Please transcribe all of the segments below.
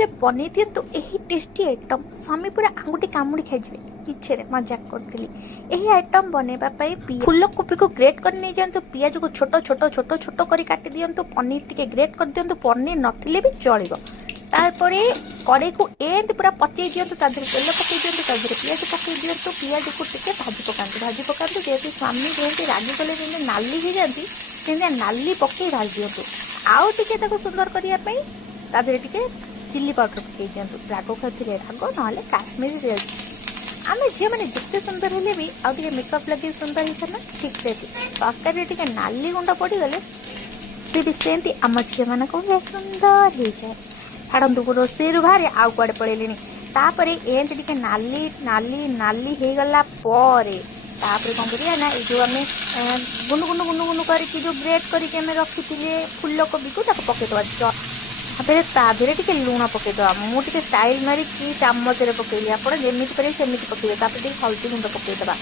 ରେ बनै दियंतु एही टेस्टी आइटम स्वामी पूरा आंगुठी कामुड़ी खाइजिबे पीछे रे मजाक करथिली। एही आइटम बनेबा पई फूल कोबी को ग्रेट कर नै जानतु पियाज को छोटो छोटो छोटो छोटो करी काटी दियंतु पनीर टिके ग्रेट कर दियंतु पनीर नथिले भी चलिबो। तारपरे कड़े को एंत पूरा पचई दियंतु ता देहरे तेल पकई दियंतु ता देहरे पियाज पकई दियंतु पियाज को टिके भाजी पकांतु जेते स्वामी जेते रागी गले जेते नाली हो जाती सेंते नाली पकई भाज दियंतु आउ टिके ताको सुंदर करिया पई ता देहरे टिके चिल्ली पाउडर पकई दियंतु राग खातिर राग नहले काश्मीरी रेड आम झील मैंने जिते सुंदर हेले भी आउ टिके मेकअप लगे सुंदर होता ठीक से तरकारी टिके नाली गुंड पड़गले सी भी सेमती आम झील मान सुंदर हो जाए छाड़ू रोषे बाहर आउ कड़े पड़े तापर एंत टिके नाली नाली नाली हो गला तापर कौन करिया ना ये जो आम गुनु गुनु गुनु गुनु करके जो ग्रेट करके रखी फुल कोबी को पकईदे तादेहरे टिके लुण पकईदे मुझे स्टाइल मारिकी चामच पकईली आप जमी पारे सेमती पकईदे तापर हल्दी गुंड पकईदे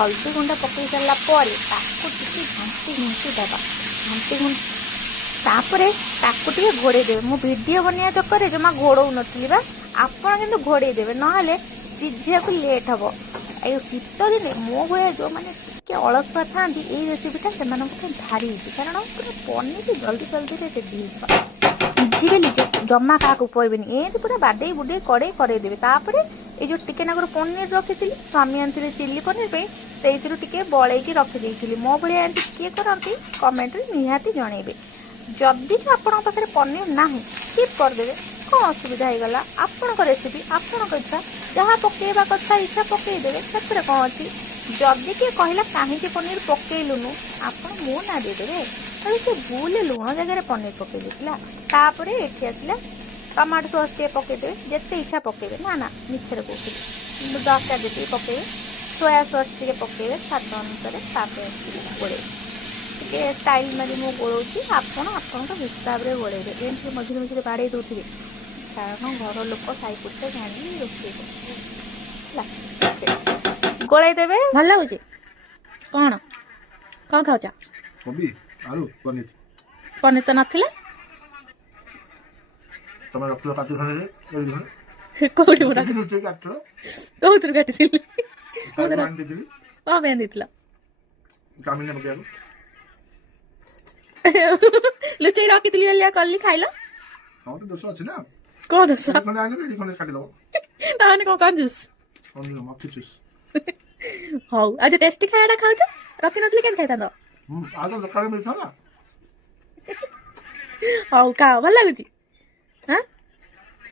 हल्दी गुंड पकई सारापर घाटी घुंटी दबा घाटी घुंटी तापर ताकू घोड़े देवे मो वीडियो बनवा चक्कर जमा घोड़ौ नी आपण किंतु घोड़े देवे नहले सीझा को लेट हम ये शीत दिने मो भाया जो मैंने टे अलसुआ था ये रेसीपीटा से भारी इजी कारण पूरा पनीर जल्दी जल्दी बुझे जमा क्या कहबेनि ये पूरा बाडे बुडे कड़े करदेवे तापर ये जो टिके नागर पनीर रखी स्वामी आनी चिल्ली पनीर से टिके बड़े रखी मो भाया किए करती कमेंट निहाती जनइबे जदि जो आपण पाखे पनीर ना स्किप करदे कौन असुविधा हो गला आपण रेसिपी आपण इच्छा जहाँ पकेवा कथा इच्छा पकईदे से कौन अच्छी जदि किए कहला कहीं पनीर पकेलुनु आप मो ना देदेवे से भूल लुण जगह पनीर पकई देता ये आसला टमाटो सॉस टे पकईदे जिते इच्छा पकईबे ना ना मिछरे कहते दरकार जी पकईबे सोया सॉस टे पकईबे स्वाद अनुसार गोड़े टे स्टाइल मारी मु गोलौची आपण हिसाब से गोड़े एमती मझे मझे बाड़े दौरे कारण घर लोक साई पुछे जानी रोषे गोलाई देवे भल लगुच कौन कौन खाऊचा आलू पनीर पनीर तो नथिला तमे रखलो काटी खाने कोठी बड़ा लुचे काटलो कोथुर काटिथिली काटी मान देथिली तो बेन दितला कामिने मके लुचई रखिथिली लिया कल्ली खाइलो हम तो दोष अछि ना को दस खने आगे रेडी खने काटी दो ताने को कंजूस हम मक्खी चूस हौ आज टेस्टी खायाडा खाउछ रखि नथली केन खाइता दो आज लोकल मिलछ ना हौ का भल लागुची हां